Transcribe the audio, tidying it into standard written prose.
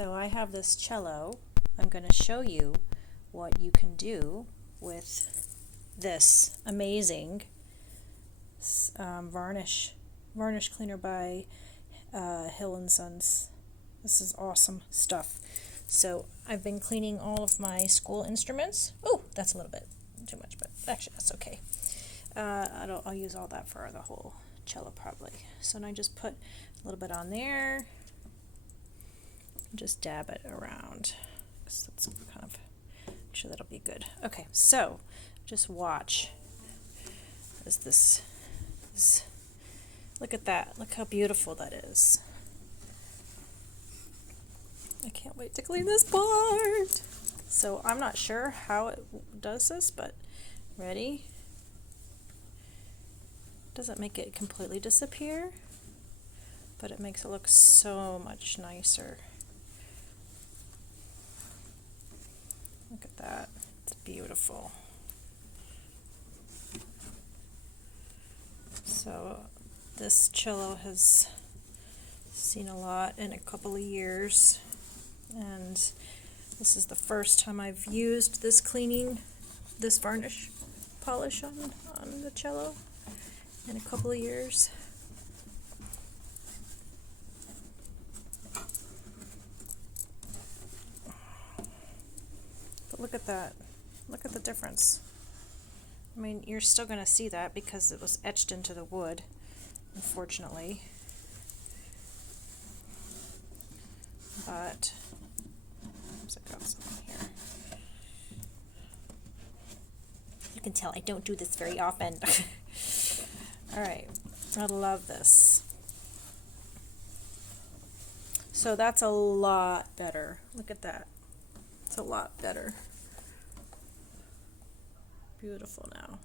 So I have this cello. I'm going to show you what you can do with this amazing varnish cleaner by Hill & Sons. This is awesome stuff. So I've been cleaning all of my school instruments. Oh, that's a little bit too much, but actually that's okay. I'll use all that for the whole cello probably. So now I just put a little bit on there. Just dab it around. So that's kind of, I'm sure that'll be good. Okay, so just watch as this is, look at that. Look how beautiful that is. I can't wait to clean this part. So I'm not sure how it does this, but ready? Doesn't make it completely disappear, but it makes it look so much nicer. Look at that. It's beautiful. So this cello has seen a lot in a couple of years, and this is the first time I've used this varnish polish on the cello in a couple of years. But look at that. Look at the difference. I mean, you're still going to see that because it was etched into the wood, unfortunately. But I got some here. You can tell I don't do this very often. Alright, I love this. So that's a lot better. Look at that. It's a lot better. Beautiful now.